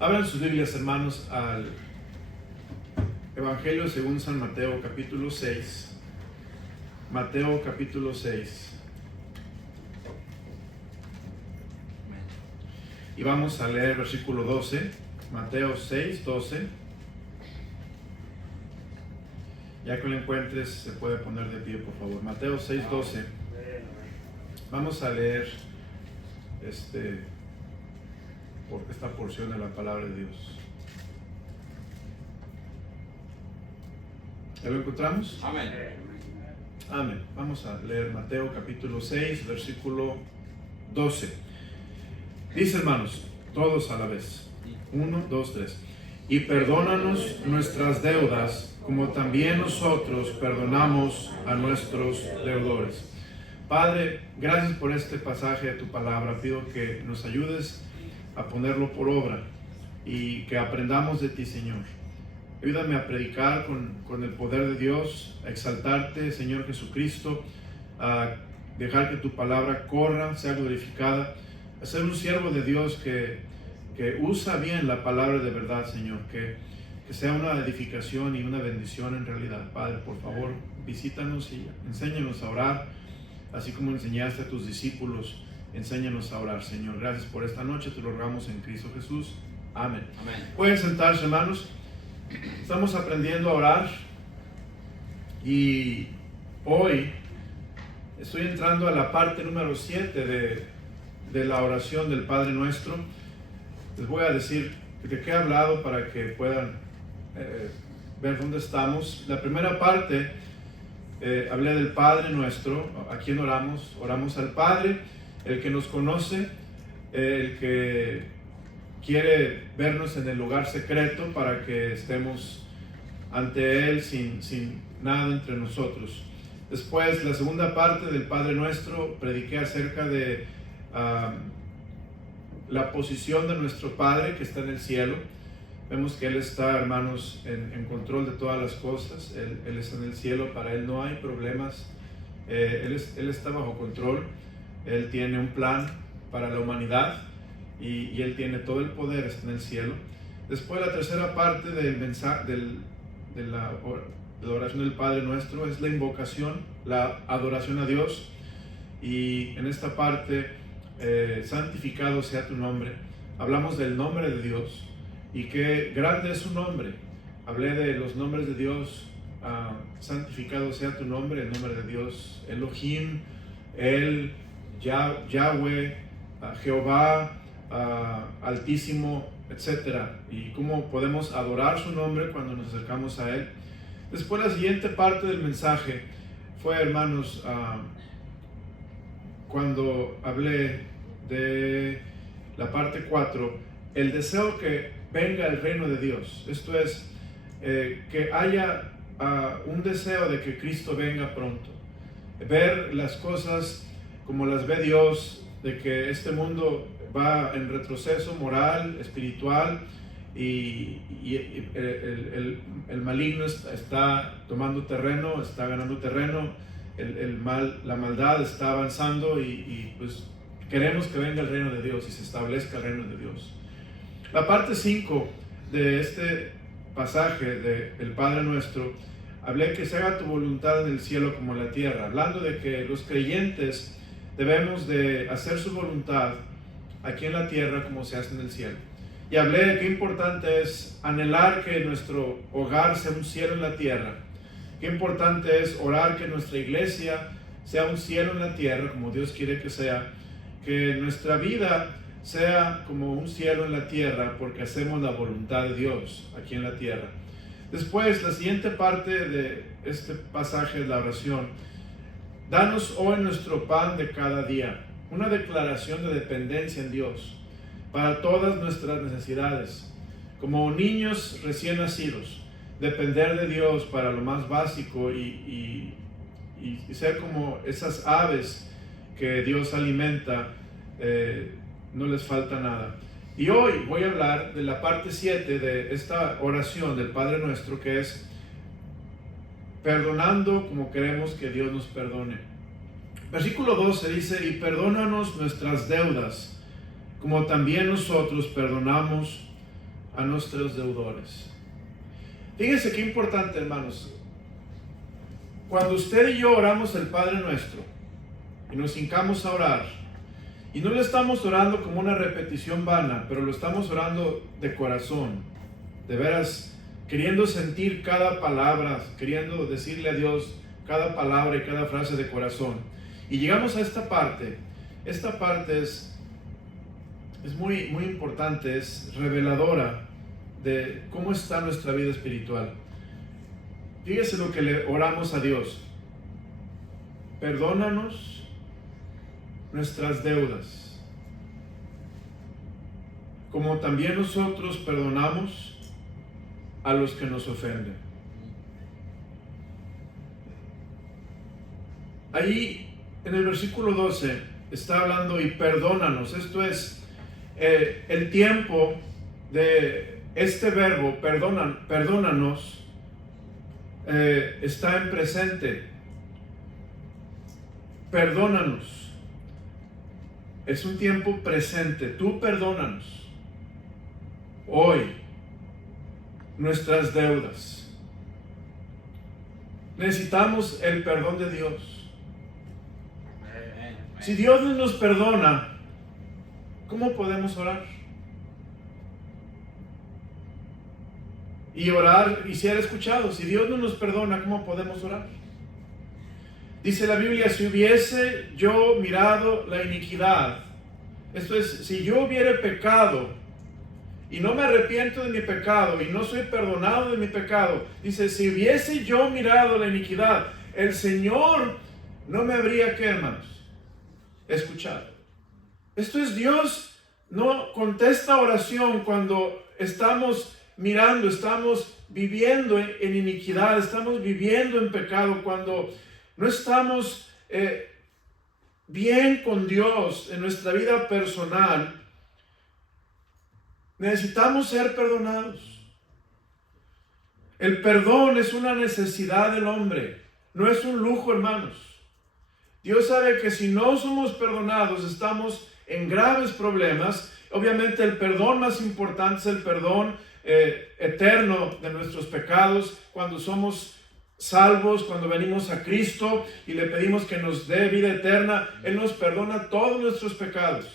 Abran sus Biblias, hermanos, al Evangelio según San Mateo, capítulo 6. Mateo, capítulo 6. Y vamos a leer versículo 12. Mateo 6, 12. Ya que lo encuentres, se puede poner de pie, por favor. Mateo 6, 12. Vamos a leer esta porción de la palabra de Dios. ¿Ya lo encontramos? Amén. Amén. Vamos a leer Mateo capítulo 6, versículo 12. Dice, hermanos, todos a la vez. 1, 2, 3. Y perdónanos nuestras deudas, como también nosotros perdonamos a nuestros deudores. Padre, gracias por este pasaje de tu palabra. Pido que nos ayudes a ponerlo por obra y que aprendamos de ti, Señor. Ayúdame a predicar con el poder de Dios, a exaltarte, Señor Jesucristo, a dejar que tu palabra corra, sea glorificada, a ser un siervo de Dios que usa bien la palabra de verdad, Señor, que sea una edificación y una bendición en realidad. Padre, por favor, visítanos y enséñanos a orar, así como enseñaste a tus discípulos. Enséñanos a orar, Señor. Gracias por esta noche, te lo rogamos en Cristo Jesús. Amén. Amén. Pueden sentarse, hermanos. Estamos aprendiendo a orar y hoy estoy entrando a la parte número 7 de la oración del Padre Nuestro. Les voy a decir de qué he hablado para que puedan ver dónde estamos. La primera parte, hablé del Padre Nuestro. ¿A quién oramos? Oramos al Padre, el que nos conoce, el que quiere vernos en el lugar secreto para que estemos ante Él sin nada entre nosotros. Después, la segunda parte del Padre Nuestro, prediqué acerca de la posición de nuestro Padre que está en el cielo. Vemos que Él está, hermanos, en control de todas las cosas. Él está en el cielo, para Él no hay problemas. Él está bajo control. Él tiene un plan para la humanidad y Él tiene todo el poder, está en el cielo. Después, la tercera parte del mensaje, de la oración del Padre Nuestro es la invocación, la adoración a Dios. Y en esta parte, santificado sea tu nombre. Hablamos del nombre de Dios y qué grande es su nombre. Hablé de los nombres de Dios. Santificado sea tu nombre, el nombre de Dios, Elohim, El, Yahweh, Jehová, Altísimo, etc. Y cómo podemos adorar su nombre cuando nos acercamos a Él. Después, la siguiente parte del mensaje fue, hermanos, cuando hablé de la parte 4, el deseo que venga el reino de Dios. Esto es, que haya un deseo de que Cristo venga pronto. Ver las cosas como las ve Dios, de que este mundo va en retroceso moral, espiritual, y el maligno está tomando terreno, está ganando terreno, la maldad está avanzando y pues queremos que venga el reino de Dios y se establezca el reino de Dios. La parte 5 de este pasaje del Padre Nuestro, hablé que se haga tu voluntad en el cielo como en la tierra, hablando de que los creyentes debemos de hacer su voluntad aquí en la tierra como se hace en el cielo. Y hablé de qué importante es anhelar que nuestro hogar sea un cielo en la tierra. Qué importante es orar que nuestra iglesia sea un cielo en la tierra, como Dios quiere que sea. Que nuestra vida sea como un cielo en la tierra, porque hacemos la voluntad de Dios aquí en la tierra. Después, la siguiente parte de este pasaje de la oración. Danos hoy nuestro pan de cada día. Una declaración de dependencia en Dios para todas nuestras necesidades. Como niños recién nacidos, depender de Dios para lo más básico y ser como esas aves que Dios alimenta, no les falta nada. Y hoy voy a hablar de la parte 7 de esta oración del Padre Nuestro, que es perdonando como queremos que Dios nos perdone. Versículo 12 dice, y perdónanos nuestras deudas, como también nosotros perdonamos a nuestros deudores. Fíjense qué importante, hermanos. Cuando usted y yo oramos el Padre Nuestro y nos hincamos a orar, y no lo estamos orando como una repetición vana, pero lo estamos orando de corazón, de veras, queriendo sentir cada palabra, queriendo decirle a Dios cada palabra y cada frase de corazón. Y llegamos a esta parte. Esta parte es muy, muy importante, es reveladora de cómo está nuestra vida espiritual. Fíjese lo que le oramos a Dios. Perdónanos nuestras deudas, como también nosotros perdonamos a los que nos ofenden. Ahí en el versículo 12 está hablando y perdónanos. Esto es el tiempo de este verbo, perdónanos, está en presente. Perdónanos. Es un tiempo presente. Tú perdónanos hoy nuestras deudas. Necesitamos el perdón de Dios. Si Dios no nos perdona, ¿cómo podemos orar? Y orar y ser escuchados. Si Dios no nos perdona, ¿cómo podemos orar? Dice la Biblia, si hubiese yo mirado la iniquidad, esto es, si yo hubiera pecado y no me arrepiento de mi pecado y no soy perdonado de mi pecado, dice, si hubiese yo mirado la iniquidad, el Señor no me habría, ¿qué, hermanos? Escuchado. Esto es, Dios no contesta oración cuando estamos mirando, estamos viviendo en iniquidad, estamos viviendo en pecado, cuando no estamos bien con Dios en nuestra vida personal. Necesitamos ser perdonados. El perdón es una necesidad del hombre, no es un lujo, hermanos. Dios sabe que si no somos perdonados, estamos en graves problemas. Obviamente el perdón más importante es el perdón eterno de nuestros pecados, cuando somos salvos, cuando venimos a Cristo y le pedimos que nos dé vida eterna. Él nos perdona todos nuestros pecados.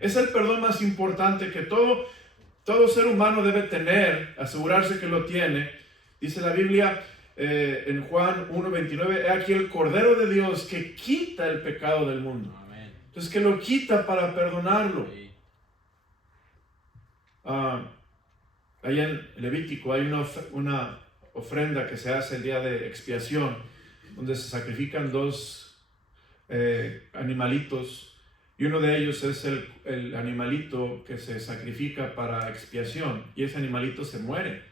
Es el perdón más importante que todo ser humano debe tener, asegurarse que lo tiene. Dice la Biblia en Juan 1:29, he aquí el Cordero de Dios que quita el pecado del mundo. Amén. Entonces, que lo quita para perdonarlo. Sí. Allá en Levítico hay una ofrenda que se hace el día de expiación, donde se sacrifican dos animalitos, y uno de ellos es el animalito que se sacrifica para expiación, y ese animalito se muere,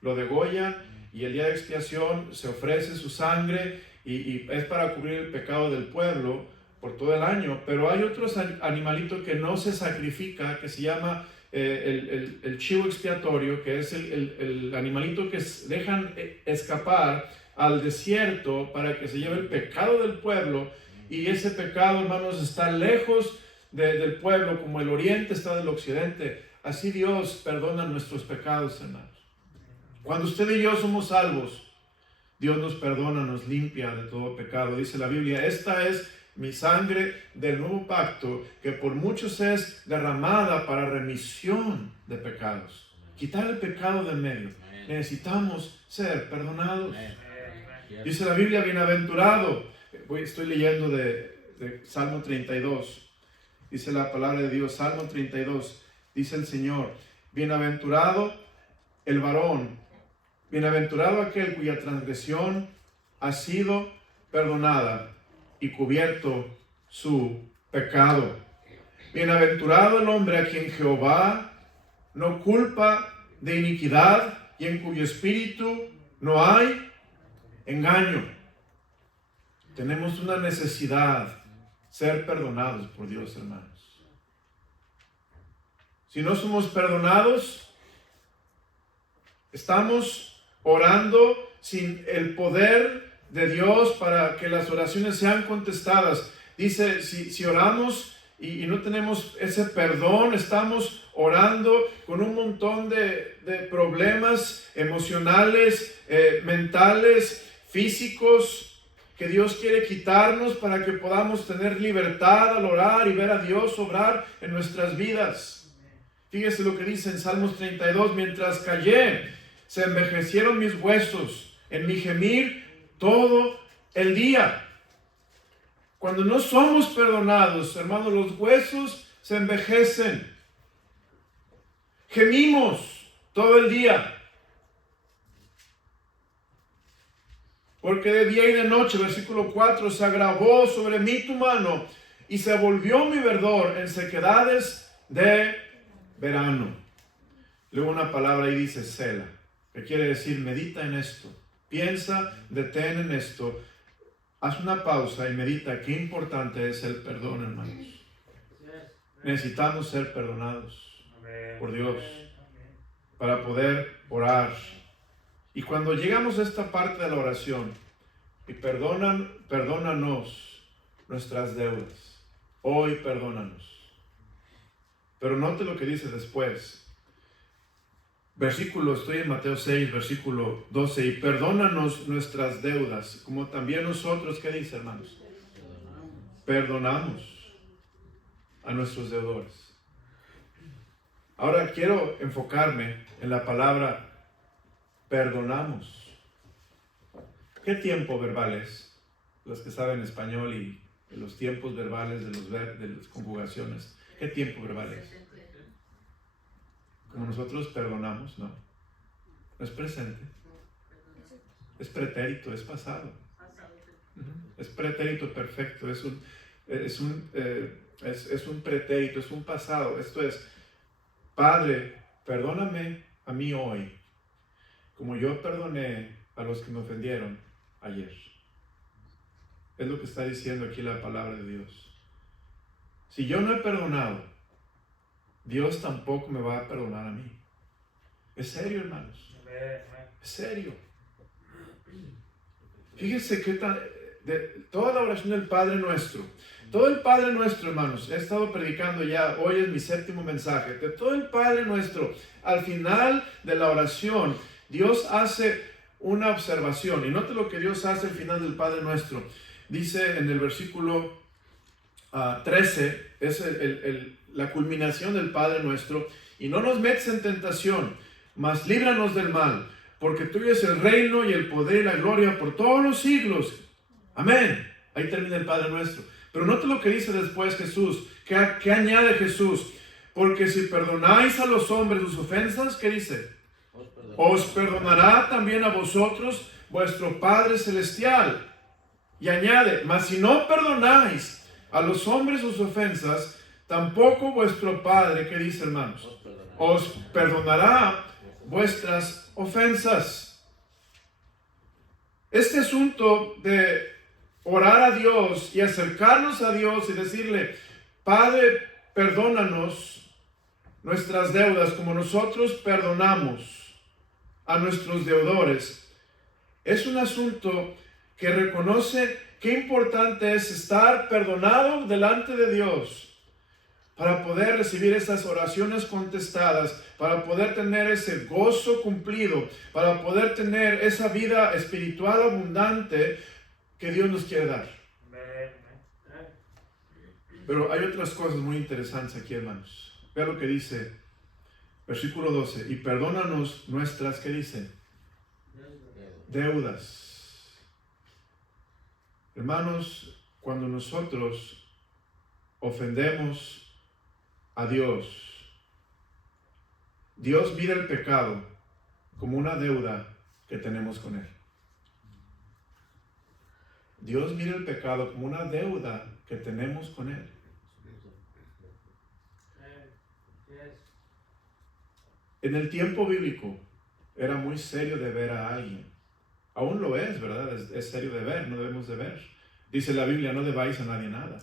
lo degollan, y el día de expiación se ofrece su sangre, y es para cubrir el pecado del pueblo por todo el año. Pero hay otro animalito que no se sacrifica, que se llama el chivo expiatorio, que es el animalito que dejan escapar al desierto para que se lleve el pecado del pueblo. Y ese pecado, hermanos, está lejos del pueblo, como el oriente está del occidente. Así Dios perdona nuestros pecados, hermanos. Cuando usted y yo somos salvos, Dios nos perdona, nos limpia de todo pecado. Dice la Biblia, esta es mi sangre del nuevo pacto, que por muchos es derramada para remisión de pecados. Quitar el pecado de en medio. Necesitamos ser perdonados. Dice la Biblia, bienaventurado. Estoy leyendo de Salmo 32. Dice la palabra de Dios, Salmo 32. Dice el Señor, bienaventurado el varón, bienaventurado aquel cuya transgresión ha sido perdonada y cubierto su pecado. Bienaventurado el hombre a quien Jehová no culpa de iniquidad y en cuyo espíritu no hay engaño. Tenemos una necesidad, ser perdonados por Dios, hermanos. Si no somos perdonados, estamos orando sin el poder de Dios para que las oraciones sean contestadas. Dice, si oramos y no tenemos ese perdón, estamos orando con un montón de problemas emocionales, mentales, físicos, que Dios quiere quitarnos para que podamos tener libertad al orar y ver a Dios obrar en nuestras vidas. Fíjese lo que dice en Salmos 32, mientras callé, se envejecieron mis huesos en mi gemir todo el día. Cuando no somos perdonados, hermanos, los huesos se envejecen. Gemimos todo el día. Porque de día y de noche, versículo 4, se agravó sobre mí tu mano y se volvió mi verdor en sequedades de verano. Luego una palabra ahí dice Sela, que quiere decir medita en esto, piensa, detén en esto. Haz una pausa y medita qué importante es el perdón, hermanos. Necesitamos ser perdonados por Dios para poder orar. Y cuando llegamos a esta parte de la oración, y perdónanos nuestras deudas. Hoy perdónanos. Pero note lo que dice después. Estoy en Mateo 6, versículo 12, y perdónanos nuestras deudas, como también nosotros, ¿qué dice, hermanos? Perdonamos a nuestros deudores. Ahora quiero enfocarme en la palabra perdonamos. ¿Qué tiempo verbal es? Los que saben español y los tiempos verbales de las conjugaciones. ¿Qué tiempo verbal es? Como nosotros perdonamos, no. No es presente. Es pretérito, es pasado. Es pretérito perfecto, es un pretérito, es un pasado. Esto es, Padre, perdóname a mí hoy, como yo perdoné a los que me ofendieron ayer. Es lo que está diciendo aquí la palabra de Dios. Si yo no he perdonado, Dios tampoco me va a perdonar a mí. Es serio, hermanos. Es serio. Fíjense que toda la oración del Padre Nuestro, todo el Padre Nuestro, hermanos, he estado predicando ya, hoy es mi 7º mensaje, de todo el Padre Nuestro, al final de la oración, Dios hace una observación, y note lo que Dios hace al final del Padre Nuestro. Dice en el versículo 13, es la culminación del Padre Nuestro, y no nos metes en tentación, mas líbranos del mal, porque tuyo es el reino y el poder y la gloria por todos los siglos. Amén. Ahí termina el Padre Nuestro. Pero note lo que dice después Jesús. ¿Qué añade Jesús? Porque si perdonáis a los hombres sus ofensas, ¿qué dice? Os perdonará también a vosotros vuestro Padre Celestial. Y añade, mas si no perdonáis a los hombres sus ofensas, tampoco vuestro Padre, ¿qué dice, hermanos? Os perdonará vuestras ofensas. Este asunto de orar a Dios y acercarnos a Dios y decirle, Padre, perdónanos nuestras deudas como nosotros perdonamos a nuestros deudores, es un asunto que reconoce qué importante es estar perdonado delante de Dios para poder recibir esas oraciones contestadas, para poder tener ese gozo cumplido, para poder tener esa vida espiritual abundante que Dios nos quiere dar. Pero hay otras cosas muy interesantes aquí, hermanos. Vea lo que dice, versículo 12, y perdónanos nuestras, ¿qué dice? Deudas. Hermanos, cuando nosotros ofendemos a Dios, Dios mira el pecado como una deuda que tenemos con Él. Dios mira el pecado como una deuda que tenemos con Él. En el tiempo bíblico era muy serio de ver a alguien. Aún lo es, ¿verdad? Es serio de ver, no debemos de ver. Dice la Biblia, no debáis a nadie nada,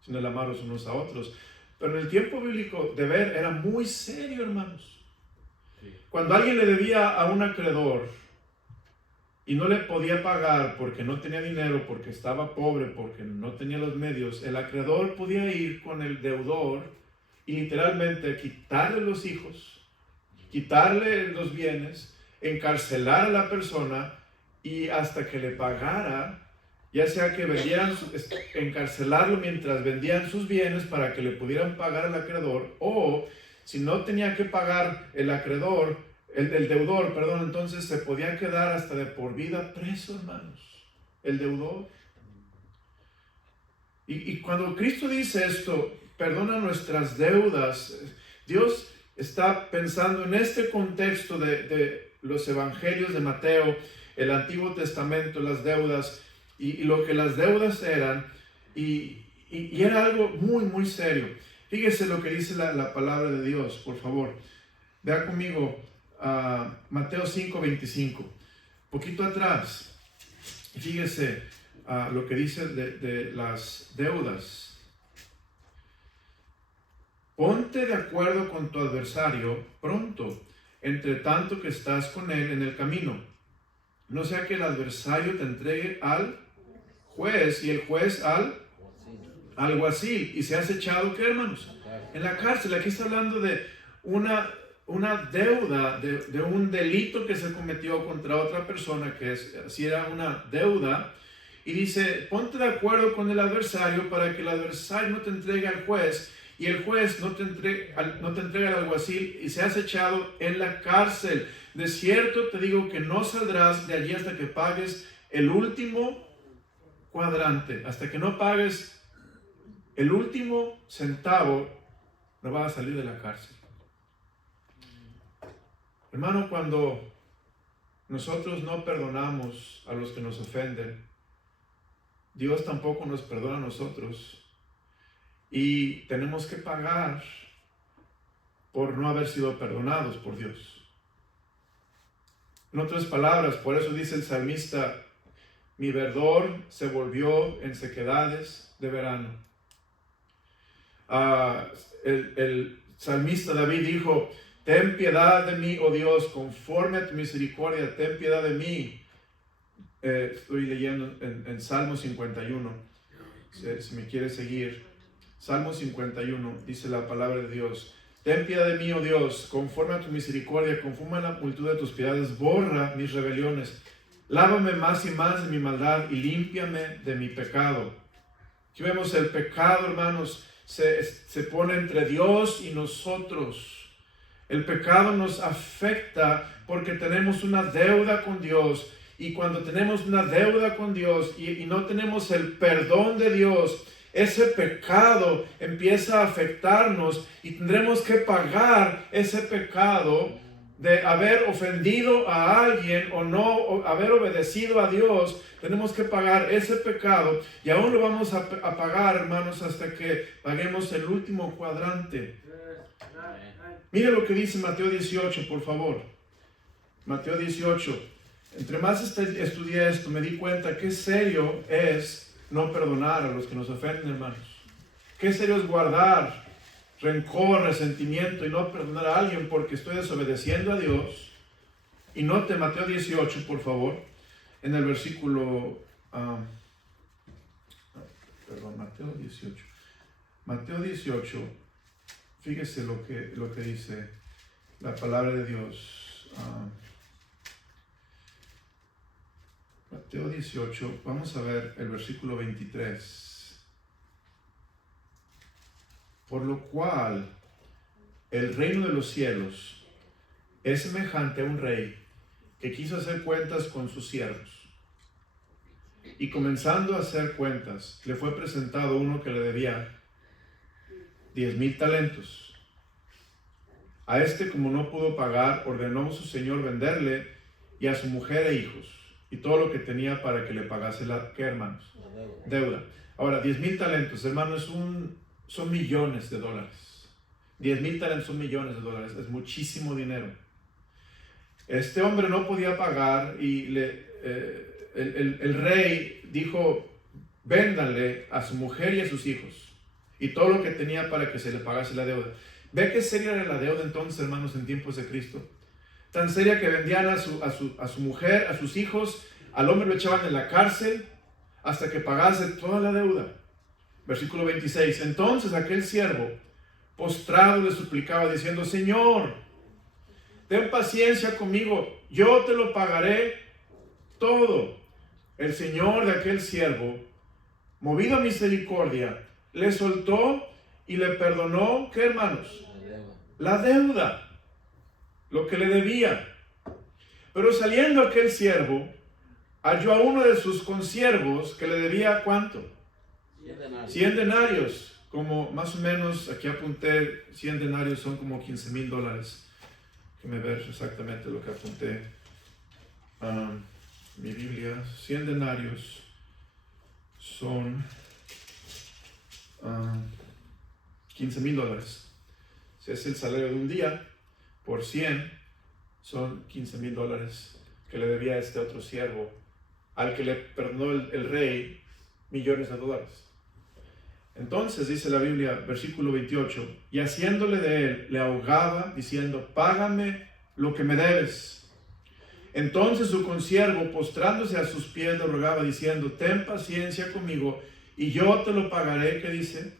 sino el amaros unos a otros. Pero en el tiempo bíblico de ver era muy serio, hermanos. Cuando alguien le debía a un acreedor y no le podía pagar porque no tenía dinero, porque estaba pobre, porque no tenía los medios, el acreedor podía ir con el deudor y literalmente quitarle los hijos, quitarle los bienes, encarcelar a la persona y hasta que le pagara, ya sea que vendieran, encarcelarlo mientras vendían sus bienes para que le pudieran pagar al acreedor, o si no tenía que pagar el acreedor, el deudor, perdón, entonces se podía quedar hasta de por vida preso, hermanos, el deudor. Y cuando Cristo dice esto, perdona nuestras deudas, Dios está pensando en este contexto de los evangelios de Mateo, el Antiguo Testamento, las deudas, y lo que las deudas eran, y era algo muy, muy serio. Fíjese lo que dice la palabra de Dios, por favor. Vea conmigo Mateo 5:25. Poquito atrás, fíjese lo que dice de las deudas. Ponte de acuerdo con tu adversario pronto, entre tanto que estás con él en el camino. No sea que el adversario te entregue al juez y el juez al alguacil, y se has echado, ¿qué, hermanos? En la cárcel. Aquí está hablando de una deuda, de un delito que se cometió contra otra persona, que si era una deuda, y dice, ponte de acuerdo con el adversario para que el adversario no te entregue al juez y el juez no te entregue al alguacil, y seas echado en la cárcel. De cierto te digo que no saldrás de allí hasta que pagues el último cuadrante. Hasta que no pagues el último centavo, no vas a salir de la cárcel. Hermano, cuando nosotros no perdonamos a los que nos ofenden, Dios tampoco nos perdona a nosotros, y tenemos que pagar por no haber sido perdonados por Dios. En otras palabras, por eso dice el salmista, mi verdor se volvió en sequedades de verano. El salmista David dijo, ten piedad de mí, oh Dios, conforme a tu misericordia, ten piedad de mí. Estoy leyendo en Salmo 51, si me quiere seguir. Salmo 51, dice la palabra de Dios. Ten piedad de mí, oh Dios, conforme a tu misericordia, conforme a la multitud de tus piedades, borra mis rebeliones. Lávame más y más de mi maldad y límpiame de mi pecado. Aquí vemos el pecado, hermanos, se pone entre Dios y nosotros. El pecado nos afecta porque tenemos una deuda con Dios. Y cuando tenemos una deuda con Dios y no tenemos el perdón de Dios, ese pecado empieza a afectarnos y tendremos que pagar ese pecado de haber ofendido a alguien o no haber obedecido a Dios. Tenemos que pagar ese pecado, y aún lo vamos a pagar, hermanos, hasta que paguemos el último cuadrante. Mire lo que dice Mateo 18, por favor. Mateo 18. Entre más estudié esto, me di cuenta qué serio es no perdonar a los que nos ofenden, hermanos. Qué serio es guardar rencor, resentimiento y no perdonar a alguien porque estoy desobedeciendo a Dios. Y note Mateo 18, por favor, en el versículo, Mateo 18. Mateo 18, fíjese lo que dice la palabra de Dios. Mateo 18, vamos a ver el versículo 23. Por lo cual, el reino de los cielos es semejante a un rey que quiso hacer cuentas con sus siervos. Y comenzando a hacer cuentas, le fue presentado uno que le debía 10,000 talentos. A este, como no pudo pagar, ordenó su señor venderle y a su mujer e hijos, y todo lo que tenía para que le pagase ¿qué, hermanos? Deuda. Ahora, 10,000 talentos, hermanos, son millones de dólares. 10,000 talentos son millones de dólares, es muchísimo dinero. Este hombre no podía pagar y el rey dijo, véndanle a su mujer y a sus hijos y todo lo que tenía para que se le pagase la deuda. ¿Ve qué seria era la deuda entonces, hermanos, en tiempos de Cristo? Tan seria que vendían a su mujer, a sus hijos, Al hombre lo echaban en la cárcel hasta que pagase toda la deuda. Versículo 26. Entonces aquel siervo, postrado, le suplicaba diciendo: Señor, ten paciencia conmigo, yo te lo pagaré todo. El señor de aquel siervo, movido a misericordia, le soltó y le perdonó, ¿qué, hermanos? La deuda, lo que le debía. Pero saliendo aquel siervo, halló a uno de sus consiervos que le debía, ¿cuánto? 100 denarios. Como más o menos, aquí apunté, 100 denarios son como $15,000. Déjame ver exactamente lo que apunté. Mi Biblia, 100 denarios son $15,000. Si es el salario de un día, por 100 son $15,000 que le debía a este otro siervo, al que le perdonó el rey millones de dólares. Entonces dice la Biblia, versículo 28, y haciéndole de él, le ahogaba, diciendo: págame lo que me debes. Entonces su consiervo, postrándose a sus pies, le rogaba, diciendo: ten paciencia conmigo, y yo te lo pagaré. ¿Qué dice?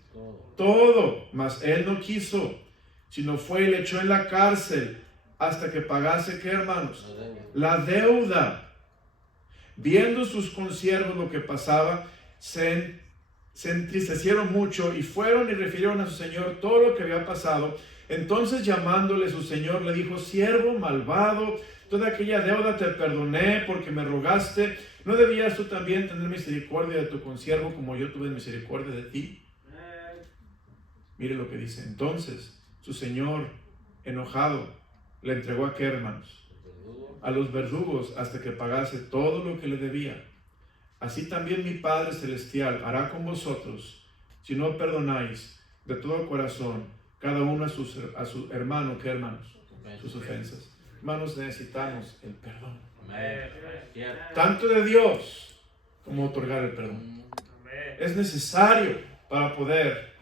Todo. Mas él no quiso, sino fue y le echó en la cárcel hasta que pagase, ¿qué, hermanos? La deuda. Viendo sus consiervos lo que pasaba, se entristecieron mucho y fueron y refirieron a su señor todo lo que había pasado. Entonces, llamándole su señor, le dijo: siervo malvado, toda aquella deuda te perdoné porque me rogaste. ¿No debías tú también tener misericordia de tu consiervo como yo tuve misericordia de ti? Mire lo que dice. Entonces su señor, enojado, le entregó a, ¿qué, hermanos? A los verdugos hasta que pagase todo lo que le debía. Así también mi Padre Celestial hará con vosotros, si no perdonáis de todo corazón cada uno a su hermano, ¿qué, hermanos? Sus ofensas. Hermanos, necesitamos el perdón. Tanto de Dios como otorgar el perdón. Es necesario para poder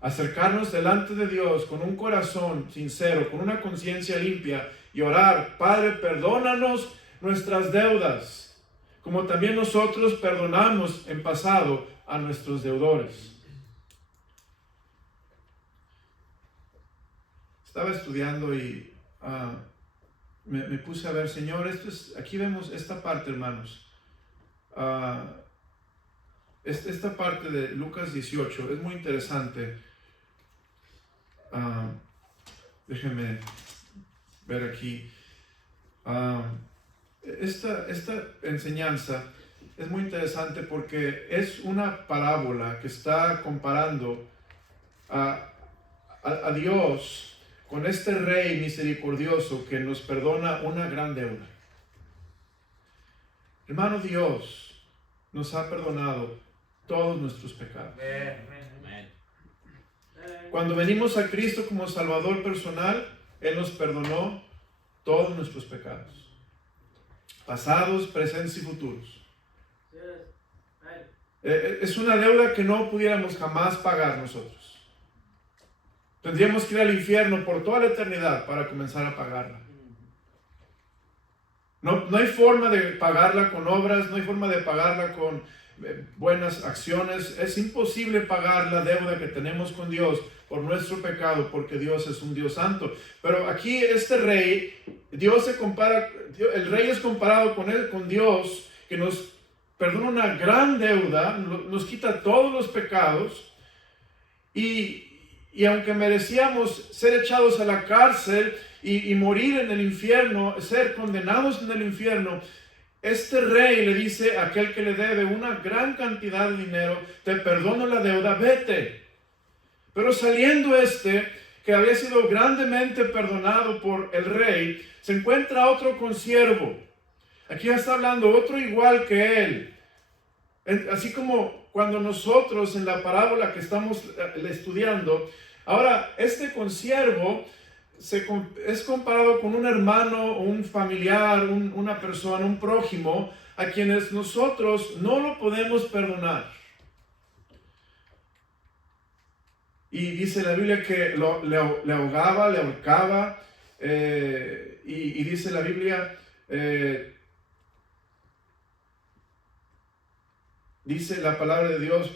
acercarnos delante de Dios con un corazón sincero, con una conciencia limpia y orar: Padre, perdónanos nuestras deudas, como también nosotros perdonamos en pasado a nuestros deudores. Estaba estudiando y me puse a ver, Señor, aquí vemos esta parte, hermanos. Esta parte de Lucas 18 es muy interesante. Déjenme ver aquí. Esta enseñanza es muy interesante porque es una parábola que está comparando a Dios con este rey misericordioso que nos perdona una gran deuda. Hermano, Dios nos ha perdonado todos nuestros pecados. Cuando venimos a Cristo como Salvador personal, Él nos perdonó todos nuestros pecados, pasados, presentes y futuros. Es una deuda que no pudiéramos jamás pagar nosotros. Tendríamos que ir al infierno por toda la eternidad para comenzar a pagarla. No hay forma de pagarla con obras, no hay forma de pagarla con buenas acciones. Es imposible pagar la deuda que tenemos con Dios por nuestro pecado, porque Dios es un Dios santo. Pero aquí este rey, el rey es comparado con Dios, que nos perdona una gran deuda, nos quita todos los pecados, y aunque merecíamos ser echados a la cárcel y morir en el infierno, ser condenados en el infierno, este rey le dice a aquel que le debe una gran cantidad de dinero: te perdono la deuda, vete. Pero saliendo que había sido grandemente perdonado por el rey, se encuentra otro consiervo. Aquí ya está hablando otro igual que él. Así como cuando nosotros en la parábola que estamos estudiando, ahora este consiervo es comparado con un hermano, un familiar, una persona, un prójimo, a quienes nosotros no lo podemos perdonar. Y dice la Biblia que le ahogaba, le ahorcaba, y dice la Biblia Dice la palabra de Dios,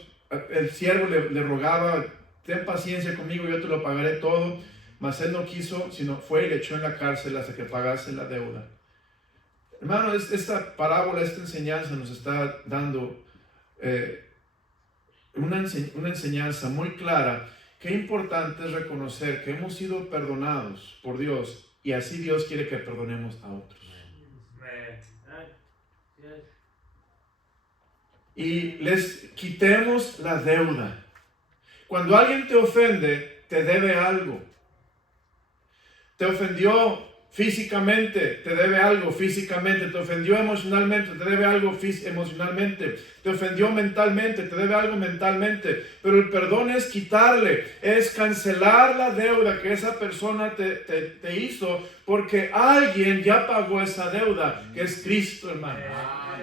el siervo le rogaba, ten paciencia conmigo, yo te lo pagaré todo. Mas él no quiso, sino fue y le echó en la cárcel hasta que pagase la deuda. Hermano, esta parábola, esta enseñanza nos está dando una enseñanza muy clara. Qué importante es reconocer que hemos sido perdonados por Dios y así Dios quiere que perdonemos a otros. Y les quitemos la deuda. Cuando alguien te ofende, te debe algo. Te ofendió físicamente, te debe algo físicamente. Te ofendió emocionalmente, te debe algo emocionalmente. Te ofendió mentalmente, te debe algo mentalmente. Pero el perdón es quitarle, es cancelar la deuda que esa persona te hizo, porque alguien ya pagó esa deuda, que es Cristo, hermano.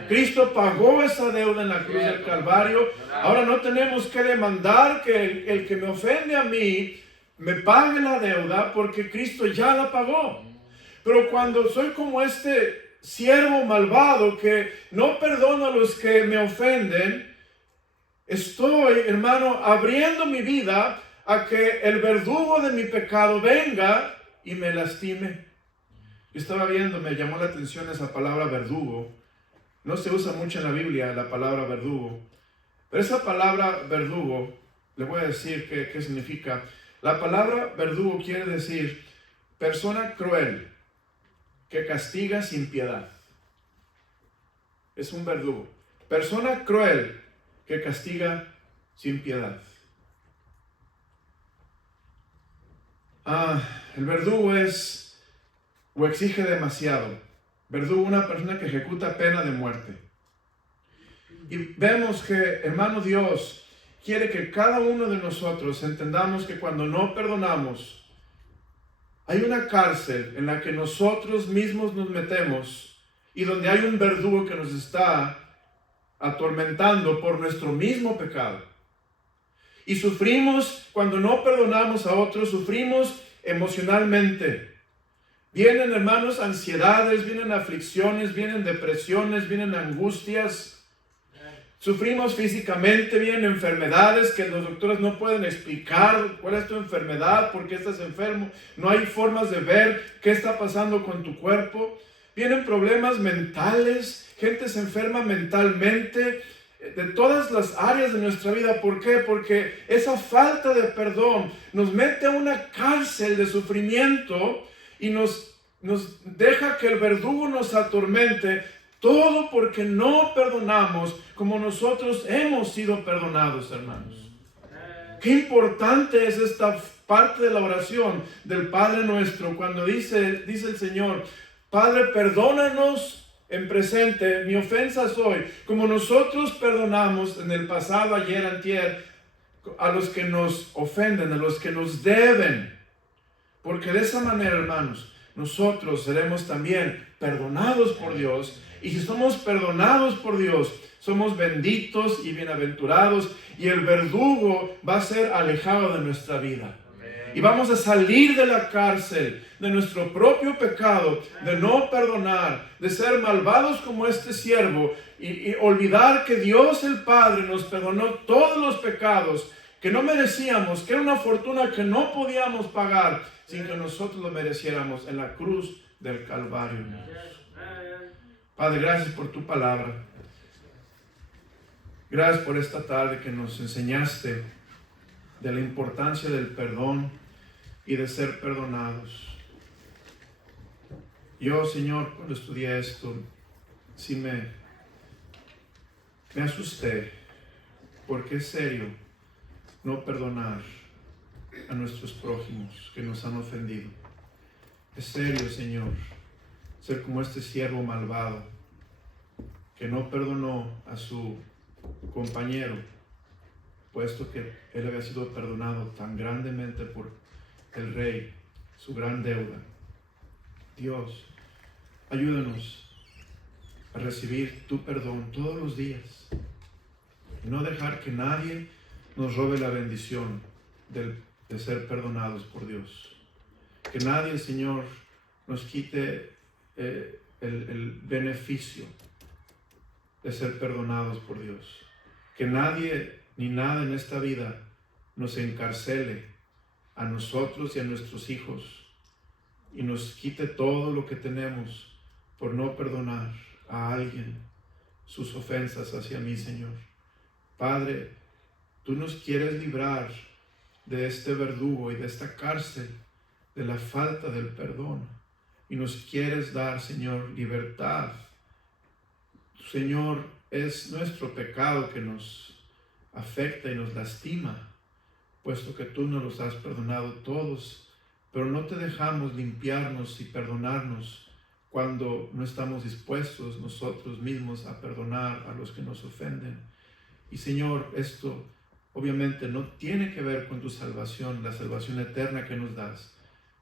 Cristo pagó esa deuda en la cruz del Calvario. Ahora no tenemos que demandar que el que me ofende a mí me pague la deuda, porque Cristo ya la pagó. Pero cuando soy como este siervo malvado que no perdono a los que me ofenden, estoy, hermano, abriendo mi vida a que el verdugo de mi pecado venga y me lastime. Yo estaba viendo, me llamó la atención esa palabra verdugo. No se usa mucho en la Biblia la palabra verdugo. Pero esa palabra verdugo, le voy a decir qué significa. La palabra verdugo quiere decir persona cruel que castiga sin piedad. Es un verdugo. Persona cruel que castiga sin piedad. El verdugo es o exige demasiado. Verdugo, una persona que ejecuta pena de muerte. Y vemos que, hermano, Dios quiere que cada uno de nosotros entendamos que cuando no perdonamos, hay una cárcel en la que nosotros mismos nos metemos y donde hay un verdugo que nos está atormentando por nuestro mismo pecado. Y sufrimos, cuando no perdonamos a otros, sufrimos emocionalmente. Vienen, hermanos, ansiedades, vienen aflicciones, vienen depresiones, vienen angustias. Sufrimos físicamente, vienen enfermedades que los doctores no pueden explicar cuál es tu enfermedad, por qué estás enfermo. No hay formas de ver qué está pasando con tu cuerpo. Vienen problemas mentales, gente se enferma mentalmente, de todas las áreas de nuestra vida. ¿Por qué? Porque esa falta de perdón nos mete a una cárcel de sufrimiento y nos deja que el verdugo nos atormente, todo porque no perdonamos como nosotros hemos sido perdonados, hermanos. Qué importante es esta parte de la oración del Padre Nuestro, cuando dice el Señor: Padre, perdónanos en presente mi ofensa hoy, como nosotros perdonamos en el pasado, ayer, antier, a los que nos ofenden, a los que nos deben. Porque de esa manera, hermanos, nosotros seremos también perdonados por Dios. Y si somos perdonados por Dios, somos benditos y bienaventurados. Y el verdugo va a ser alejado de nuestra vida. Y vamos a salir de la cárcel, de nuestro propio pecado, de no perdonar, de ser malvados como este siervo. Y olvidar que Dios el Padre nos perdonó todos los pecados que no merecíamos, que era una fortuna que no podíamos pagar, sin que nosotros lo mereciéramos en la cruz del Calvario. Padre, gracias por tu palabra. Gracias por esta tarde que nos enseñaste de la importancia del perdón y de ser perdonados. Yo, Señor, cuando estudié esto, sí me asusté, porque es serio no perdonar a nuestros prójimos que nos han ofendido. Es serio, Señor, ser como este siervo malvado que no perdonó a su compañero, puesto que él había sido perdonado tan grandemente por el Rey, su gran deuda. Dios, ayúdanos a recibir tu perdón todos los días y no dejar que nadie nos robe la bendición de ser perdonados por Dios. Que nadie, Señor, nos quite el beneficio de ser perdonados por Dios. Que nadie ni nada en esta vida nos encarcele a nosotros y a nuestros hijos y nos quite todo lo que tenemos por no perdonar a alguien sus ofensas hacia mí, Señor. Padre, tú nos quieres librar de este verdugo y de esta cárcel, de la falta del perdón, y nos quieres dar, Señor, libertad. Señor, es nuestro pecado que nos afecta y nos lastima, puesto que tú nos los has perdonado todos, pero no te dejamos limpiarnos y perdonarnos cuando no estamos dispuestos nosotros mismos a perdonar a los que nos ofenden. Y Señor, esto obviamente no tiene que ver con tu salvación, la salvación eterna que nos das,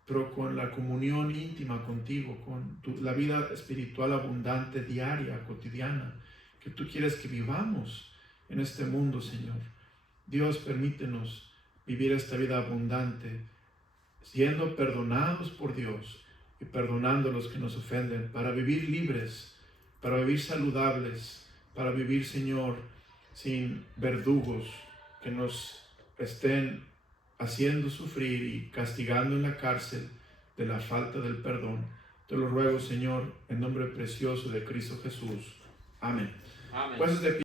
pero con la comunión íntima contigo, con la vida espiritual abundante, diaria, cotidiana, que tú quieres que vivamos en este mundo, Señor. Dios, permítenos vivir esta vida abundante, siendo perdonados por Dios y perdonando a los que nos ofenden, para vivir libres, para vivir saludables, para vivir, Señor, sin verdugos que nos estén haciendo sufrir y castigando en la cárcel de la falta del perdón. Te lo ruego, Señor, en nombre precioso de Cristo Jesús. Amén. Amén. Pues